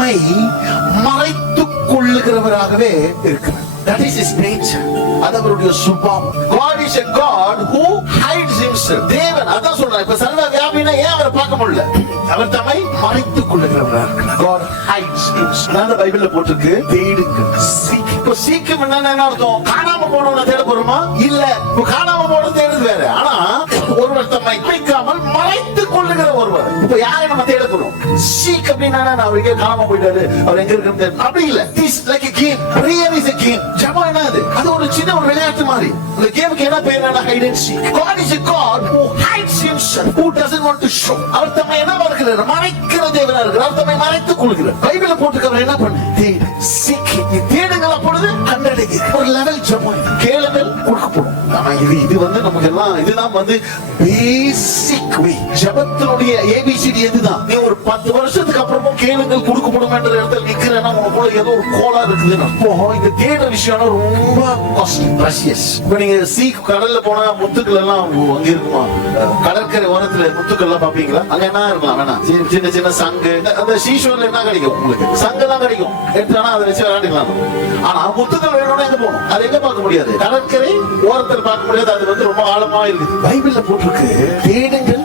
தம்மை மறைத்துக் கொள்ளுகிறவராகவே இருக்கிறார். That is his nature. அது அவருடைய சுபாவம். God is a God who hides himself. தேவன் அதான் சொல்றார். இப்ப சர்வ வியாபினா ஏன் அவரை பார்க்க முடியல? அவர் தம்மை மறைத்துக் கொள்ளுகிறவராக இருக்கிறார். God hides himself. அந்த பைபிள்ல போட்டிருக்கு தேடுங்க. seek. இப்போ seek என்ன அர்த்தம்? காணாம போனவனை தேட போறோமா? இல்ல. இப்போ காணாம போனவனை தேடுறது வேற. ஆனா ஒருவர் தம்மை மறைக்காமல் மறைத்துக் கொள்ளுகிற ஒருவர். இப்போ யாரை நம்ம தேட போறோம்? seek அப்படினா நான் அவருக்கு காணாம போயிட்டாரு. அவர் எங்க இருக்குன்னு அப்படி இல்ல. This like a game. Prayer is a game. ஜெபம் என்னது? அது ஒரு சின்ன ஒரு விளையாட்டு மாதிரி. அந்த கேமுக்கு என்ன பேர்? hide and seek. God is a God who hides himself, who doesn't want to show. அவர் தம்மை என்ன பார்க்கிறார்? மறைக்கிற தேவனா இருக்கிறார். அவர் தம்மை மறைத்துக் கொள்கிறார். பைபிள்ல போட்டுக்கவர் என்ன பண்ணு? தேடு. seek. தேடுங்கள், அப்பொழுது கண்டடைவீர்கள். ஒரு லெவல் ஜெபம். கேளுங்கள், கொடுக்கப்படும். இது வந்து நமக்கு எல்லாம் இதுதான் வந்து பேசிக் வே. ஜெபத்தினுடைய ஏபிசிடி இதுதான். நீ ஒரு 10 வருஷத்துக்கு அப்புறமும் கேளுங்கள் கொடுக்கப்படும் என்ற இடத்துல நிக்கிறேன்னா உனக்குள்ள ஏதோ ஒரு கோளாறு இருக்குதுன்னு அர்த்தம். இந்த தேடுற விஷயம் ரொம்ப காஸ்ட்லி, பிரஷியஸ். இப்ப நீங்க சீக் கடல்ல போனா முத்துக்கள் எல்லாம் அங்க இருக்குமா? கடற்கரை ஓரத்துல முத்துக்கள் எல்லாம் பாப்பீங்களா? அங்க என்ன இருக்கலாம்? வேணாம், சின்ன சின்ன சங்கு. அந்த சீஷோர்ல என்ன கிடைக்கும்? உங்களுக்கு சங்கு தான் கிடைக்கும். எடுத்தானா அதை வச்சு விளையாண்டுக்கலாம். ஆனா முத்துக்கள் வேணும்னா எங்க போகணும்? அதை எங்க பார்க்க முடியாது? கடற்கரை ஓரத்தில் பார்க்க முடியாது. அது வந்து ரொம்ப ஆழமா இருக்குது. பைபிள்ல போட்டிருக்கு தேடுங்கள்